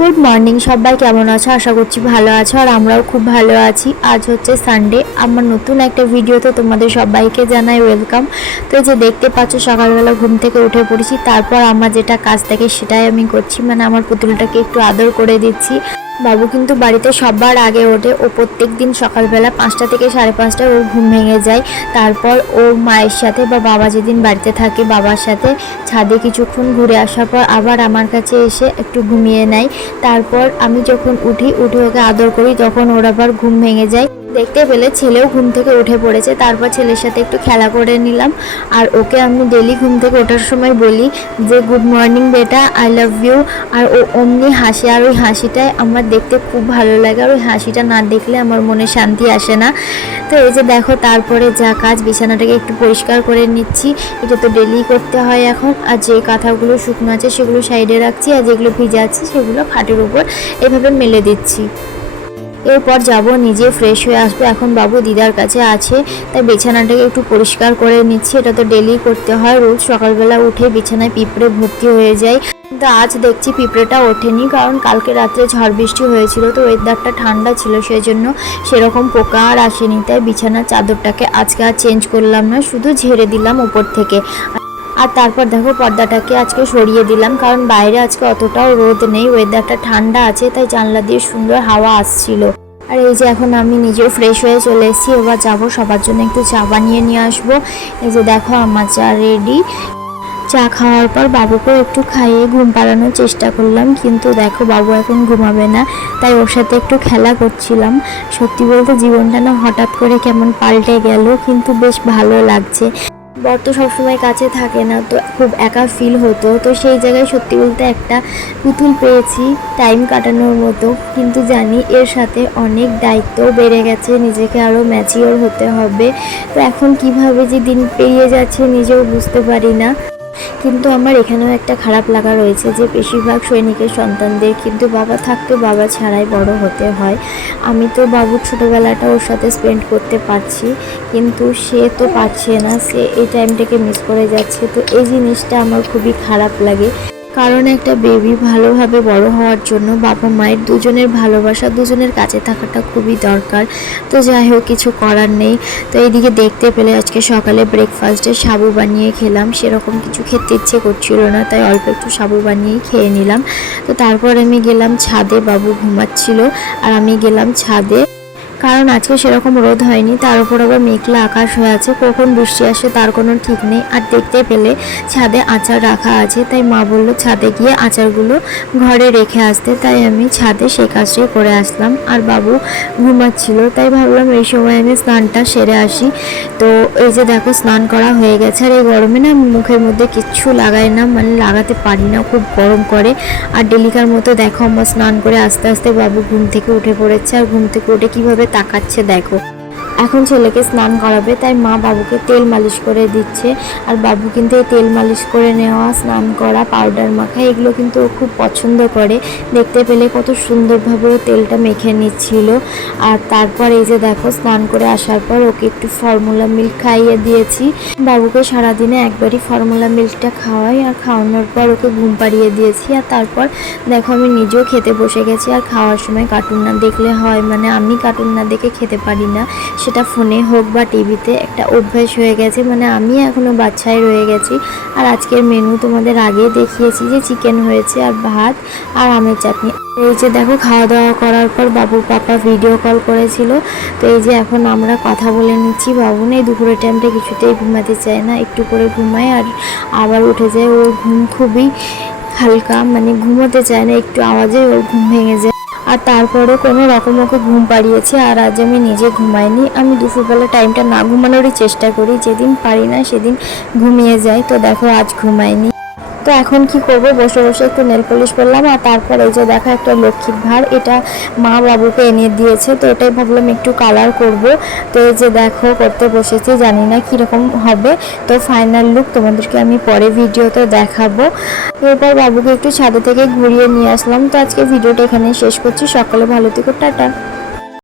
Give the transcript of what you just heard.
Good morning সবাই, কেমন আছো? আশা করছি ভালো আছো আর আমরাও খুব ভালো আছি। আজ হচ্ছে সানডে, আমার নতুন একটা ভিডিওতে তোমাদের সবাইকে জানাই ওয়েলকাম। তো এই যে দেখতে পাচ্ছ সকালবেলা ঘুম থেকে উঠে পড়েছি, তারপর আমার যেটা কাজ থাকে সেটাই আমি করছি, মানে আমার পুতুলটাকে একটু আদর করে দিচ্ছি। বাবু কিন্তু বাড়িতে সবার আগে ওঠে, ও প্রত্যেক দিন সকালবেলা 5টা থেকে 5:30টায় ওর ঘুম ভেঙে যায়। তারপর ও মায়ের সাথে বা বাবা যেদিন বাড়িতে থাকে বাবার সাথে ছাদে কিছুক্ষণ ঘুরে আসার পর আবার আমার কাছে এসে একটু ঘুমিয়ে নেয়। তারপর আমি যখন উঠে ওকে আদর করি তখন ওর আবার ঘুম ভেঙে যায়। দেখতে পেলে ছেলেও ঘুম থেকে উঠে পড়েছে, তারপর ছেলের সাথে একটু খেলা করে নিলাম। আর ওকে আমি ডেলি ঘুম থেকে ওঠার সময় বলি যে গুড মর্নিং বেটা, আই লাভ ইউ। আর ও অমনি হাসে, আর ওই হাসিটাই আমার দেখতে খুব ভালো লাগে, আর ওই হাসিটা না দেখলে আমার মনে শান্তি আসে না। তো এই যে দেখো তারপরে যা কাজ, বিছানাটাকে একটু পরিষ্কার করে নিচ্ছি, এটা তো ডেলি করতে হয় এখন। আর যে কাঁথাগুলো শুকনো আছে সেগুলো সাইডে রাখছি, আর যেগুলো ভিজে আছে সেগুলো খাটের উপর এভাবে মেলে দিচ্ছি। এরপর যাব নিজে ফ্রেশ হয়ে আসবো। এখন বাবু দিদার কাছে আছে, তাই বিছানাটাকে একটু পরিষ্কার করে নিচ্ছি। এটা তো ডেলি করতে হয়, রোজ সকালবেলা উঠে বিছানায় পিঁপড়ে ভর্তি হয়ে যায়। কিন্তু আজ দেখছি পিঁপড়েটা ওঠেনি, কারণ কালকে রাত্রে ঝড় বৃষ্টি হয়েছিল, তো ওয়েদারটা ঠান্ডা ছিল, সেই জন্য সেরকম পোকা আর আসেনি। তাই বিছানার চাদরটাকে আজকে আর চেঞ্জ করলাম না, শুধু ঝেড়ে দিলাম উপর থেকে। আর তারপর দেখো পর্দাটাকে আজকে সরিয়ে দিলাম, কারণ বাইরে আজকে অতটাও রোদ নেই, ওয়েদারটা ঠান্ডা আছে, তাই জানলা দিয়ে সুন্দর হাওয়া আসছিল। আর এই যে এখন আমি নিজেও ফ্রেশ হয়ে চলে এসেছি, এবার যাবো সবার জন্য একটু চা বানিয়ে নিয়ে আসবো। এই যে দেখো আমার চা রেডি। চা খাওয়ার পর বাবুকেও একটু খাইয়ে ঘুম পাড়ানোর চেষ্টা করলাম, কিন্তু দেখো বাবু এখন ঘুমাবে না, তাই ওর সাথে একটু খেলা করছিলাম। সত্যি বলতে জীবনটা না হঠাৎ করে কেমন পাল্টে গেল, কিন্তু বেশ ভালো লাগছে। বর তো সবসময় কাছে থাকে না, তো খুব একা ফিল হতো। তো সেই জায়গায় সত্যি বলতে একটা পুতুল পেয়েছি টাইম কাটানোর মতো, কিন্তু জানি এর সাথে অনেক দায়িত্ব বেড়ে গেছে, নিজেকে আরও ম্যাচিওর হতে হবে। তো এখন কিভাবে যে দিন পেরিয়ে যাচ্ছে নিজেও বুঝতে পারি না। কিন্তু আমার এখানেও একটা খারাপ লাগা রয়েছে যে বেশিরভাগ সৈনিকের সন্তানদের কিন্তু বাবা থাকতে বাবা ছাড়াই বড় হতে হয়। আমি তো বাবুর ছোটোবেলাটা ওর সাথে স্পেন্ড করতে পারছি, কিন্তু সে তো পারছে না, সে এই টাইমটাকে মিস করে যাচ্ছে। তো এই জিনিসটা আমার খুবই খারাপ লাগে, কারণ একটা বেবি ভালোভাবে বড় হওয়ার জন্য বাবা মায়ের দুজনের ভালোবাসা, দুজনের কাছে থাকাটা খুবই দরকার। তো যাই হোক, কিছু করার নেই। তো এইদিকে দেখতে পেলে আজকে সকালে ব্রেকফাস্টে সাবু বানিয়ে খেলাম, সেরকম কিছু খেতে ইচ্ছে করছিল না, তাই অল্প একটু সাবু বানিয়েই খেয়ে নিলাম। তো তারপর আমি গেলাম ছাদে, বাবু ঘুমাচ্ছিল আর আমি গেলাম ছাদে, কারণ আজকে সেরকম রোদ হয়নি, তার উপর আবার মেঘলা আকাশ হয়ে আছে, কখন বৃষ্টি আসে তার কোনো ঠিক নেই। আর দেখতে পেলে ছাদে আচার রাখা আছে, তাই মা বললো ছাদে গিয়ে আচারগুলো ঘরে রেখে আসতে, তাই আমি ছাদে সেই কাজটাই করে আসলাম। আর বাবু ঘুমাচ্ছিল, তাই ভাবলাম এই সময় আমি স্নানটা সেরে আসি। তো এই যে দেখো স্নান করা হয়ে গেছে। আর এই গরমে না আমি মুখের মধ্যে কিচ্ছু লাগাই না, মানে লাগাতে পারি না, খুব গরম করে। আর ডেলিকার মতো দেখো আমার স্নান করে আস্তে আস্তে বাবু ঘুম থেকে উঠে পড়েছে, আর ঘুম থেকে উঠে কীভাবে তাকাচ্ছে দেখো। এখন ছেলেকে স্নান করাবে, তাই মা বাবুকে তেল মালিশ করে দিচ্ছে। আর বাবু কিন্তু এই তেল মালিশ করে নেওয়া, স্নান করা, পাউডার মাখা এগুলো কিন্তু ও খুব পছন্দ করে। দেখতে পেলে কত সুন্দরভাবে ও তেলটা মেখে নিচ্ছিল। আর তারপর এই যে দেখো স্নান করে আসার পর ওকে একটু ফর্মুলা মিল্ক খাইয়ে দিয়েছি। বাবুকে সারাদিনে একবারই ফর্মুলা মিল্কটা খাওয়াই, আর খাওয়ানোর পর ওকে ঘুম পাড়িয়ে দিয়েছি। আর তারপর দেখো আমি নিজেও খেতে বসে গেছি। আর খাওয়ার সময় কার্টুন না দেখলে হয়, মানে আমি কার্টুন না দেখে খেতে পারি না, সেটা ফোনে হোক বা টিভিতে, একটা অভ্যাস হয়ে গেছে, মানে আমি এখনও বাচ্চায় রয়ে গেছি। আর আজকের মেনু তোমাদের আগে দেখিয়েছি যে চিকেন হয়েছে আর ভাত আর আমের চাটনি। এই যে দেখো খাওয়া দাওয়া করার পর বাবুর পাপা ভিডিও কল করেছিল, তো এই যে এখন আমরা কথা বলে নিচ্ছি। বাবু নেই, দুপুরের টাইমটা কিছুতেই ঘুমাতে চায় না, একটু করে ঘুমায় আর আবার উঠে যায়। ওর ঘুম খুবই হালকা, মানে ঘুমোতে চায় না, একটু আওয়াজে ওর ঘুম ভেঙে যায়। আর তারপরে কোনো রকম ওকে ঘুম পাড়িয়েছি। আর আজ আমি নিজে ঘুমাইনি, আমি দুপুরবেলা টাইমটা না ঘুমানোরই চেষ্টা করি, যেদিন পারি না সেদিন ঘুমিয়ে যাই। তো দেখো আজ ঘুমাইনি। তো এখন কি করব, বসে বসে একটু নেল পলিশ করলাম। আর তারপর এই যে দেখো একটা লক্ষ্মীর ভার, এটা মা বাবুকে এনে দিয়েছে, তো এটাই ভাবলাম একটু কালার করব। তো এই যে দেখো করতে বসেছি, জানি না কীরকম হবে। তো ফাইনাল লুক তোমাদেরকে আমি পরে ভিডিওতে দেখাবো। এরপর বাবুকে একটু ছাদে থেকে ঘুরিয়ে নিয়ে আসলাম। তো আজকে ভিডিওটা এখানে শেষ করছি, সকালে ভালো থেকো, টাটা।